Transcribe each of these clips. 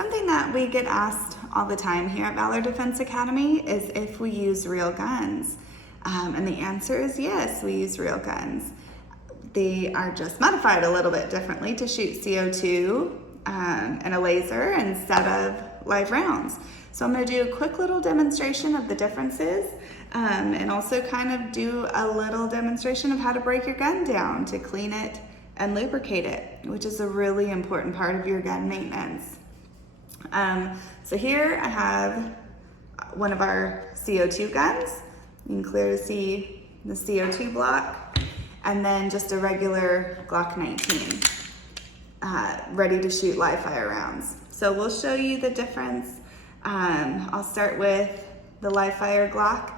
Something that we get asked all the time here at Valor Defense Academy is if we use real guns. And the answer is yes, we use real guns. They are just modified a little bit differently to shoot CO2 and a laser instead of live rounds. So I'm going to do a quick little demonstration of the differences and also kind of do a little demonstration of how to break your gun down to clean it and lubricate it, which is a really important part of your gun maintenance. So here I have one of our CO2 guns. You can clearly see the CO2 block, and then just a regular Glock 19, ready to shoot live fire rounds. So we'll show you the difference. I'll start with the live fire Glock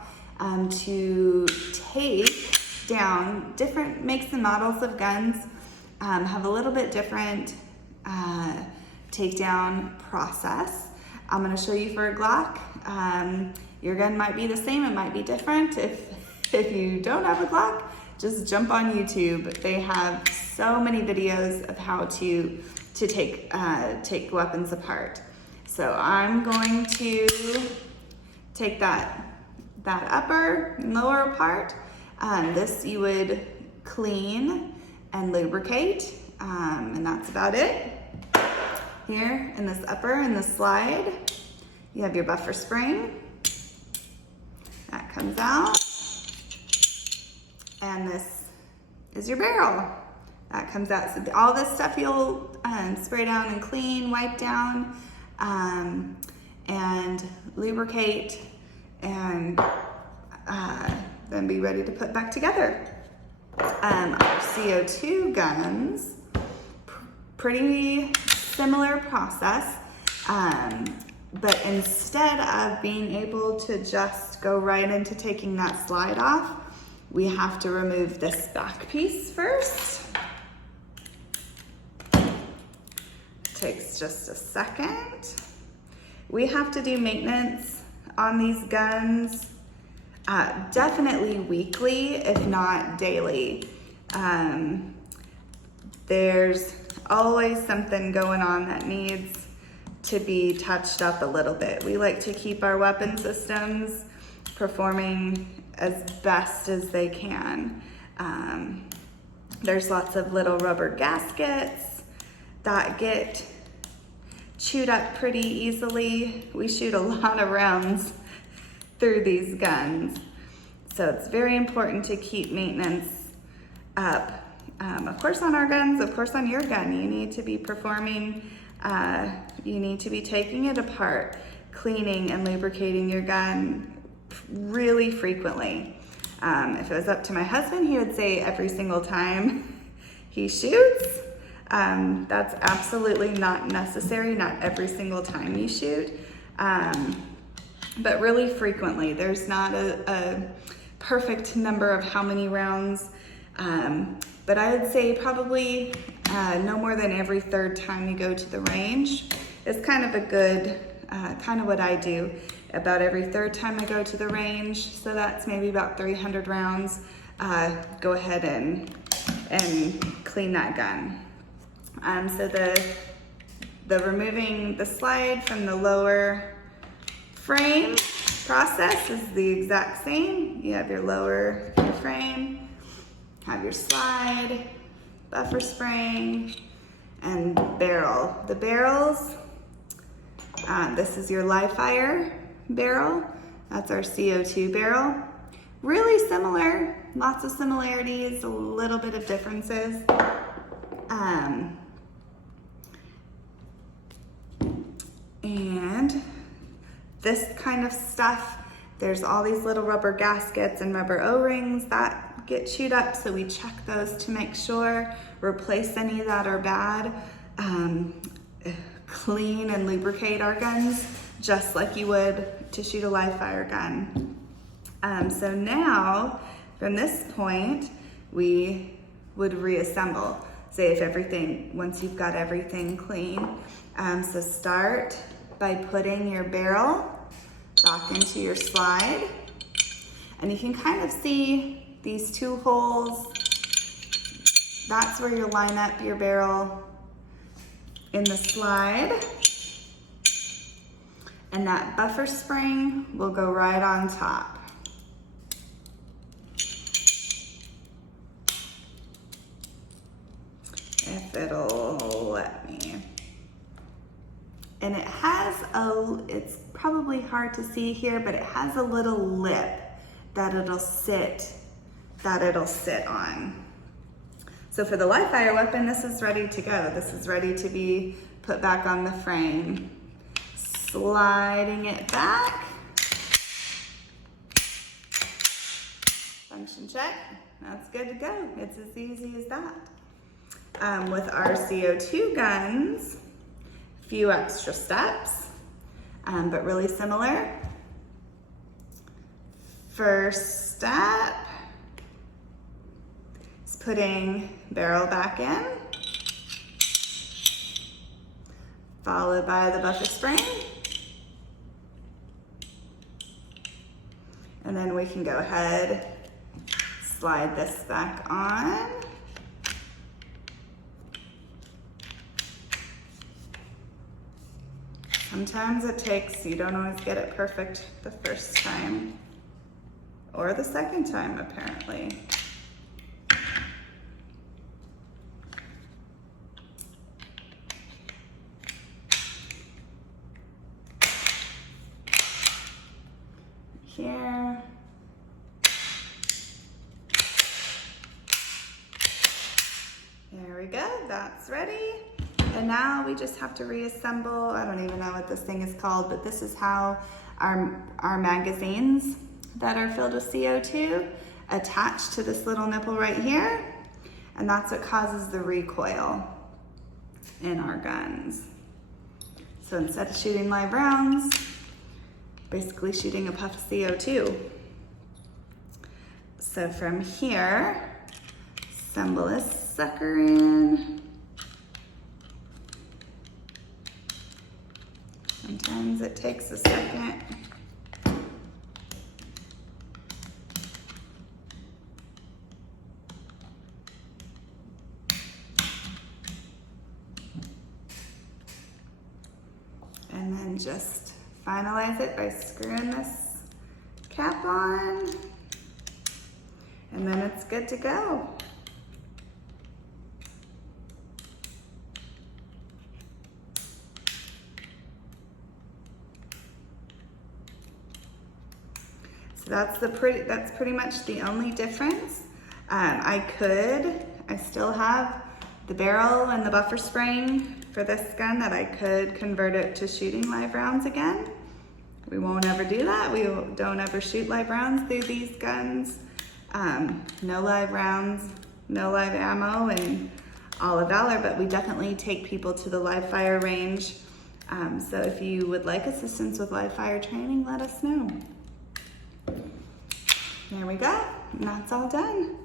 to take down different makes and models of guns, have a little bit different takedown process. I'm going to show you for a Glock. Your gun might be the same, it might be different. If you don't have a Glock, just jump on YouTube. They have so many videos of how to take weapons apart. So I'm going to take that upper and lower part. This you would clean and lubricate, and that's about it. Here in this upper and the slide, you have your buffer spring. That comes out. And this is your barrel. That comes out. So all this stuff you'll spray down and clean, wipe down, and lubricate, and then be ready to put back together. Our CO2 guns, pretty similar process, but instead of being able to just go right into taking that slide off, we have to remove this back piece first. Takes just a second. We have to do maintenance on these guns definitely weekly, if not daily. There's always something going on that needs to be touched up a little bit. We like to keep our weapon systems performing as best as they can. There's lots of little rubber gaskets that get chewed up pretty easily. We shoot a lot of rounds through these guns, so it's very important to keep maintenance up. Of course on our guns, of course on your gun, you need to be performing, you need to be taking it apart, cleaning and lubricating your gun really frequently. If it was up to my husband, he would say every single time he shoots. That's absolutely not necessary, not every single time you shoot, but really frequently. There's not a perfect number of how many rounds, but I would say probably no more than every third time you go to the range is kind of a good, kind of what I do. About every third time I go to the range, so that's maybe about 300 rounds, go ahead and clean that gun. So the removing the slide from the lower frame process is the exact same. You have your lower your frame, have your slide, buffer spring, and barrel. The barrels, this is your live fire barrel. That's our CO2 barrel. Really similar, lots of similarities, a little bit of differences. And this kind of stuff, there's all these little rubber gaskets and rubber O-rings that get chewed up, so we check those to make sure, replace any that are bad, clean and lubricate our guns just like you would to shoot a live fire gun. So now, from this point, we would reassemble. Say once you've got everything clean. So start by putting your barrel back into your slide. And you can kind of see these two holes. That's where you'll line up your barrel in the slide. And that buffer spring will go right on top. If it'll let me. And it has it's probably hard to see here, but it has a little lip that it'll sit on. So for the live fire weapon, this is ready to go. This is ready to be put back on the frame. Sliding it back. Function check. That's good to go. It's as easy as that. With our CO2 guns, a few extra steps, but really similar. First step is putting barrel back in, followed by the buffer spring. And then we can go ahead, slide this back on. Sometimes it takes, you don't always get it perfect the first time, or the second time apparently. Here. There we go, that's ready. And now we just have to reassemble. I don't even know what this thing is called, but this is how our magazines that are filled with CO2 attach to this little nipple right here. And that's what causes the recoil in our guns. So instead of shooting live rounds, basically shooting a puff of CO2. So from here, assemble this sucker in. Sometimes it takes a second. And then just finalize it by screwing this cap on. And then it's good to go. So that's pretty much the only difference. I still have the barrel and the buffer spring for this gun that I could convert it to shooting live rounds again. We won't ever do that. We don't ever shoot live rounds through these guns. No live rounds, no live ammo, and all of Valor, but we definitely take people to the live fire range. So if you would like assistance with live fire training, let us know. There we go, and that's all done.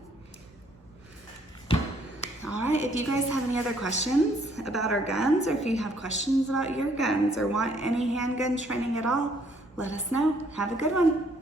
All right, if you guys have any other questions about our guns, or if you have questions about your guns, or want any handgun training at all, let us know. Have a good one.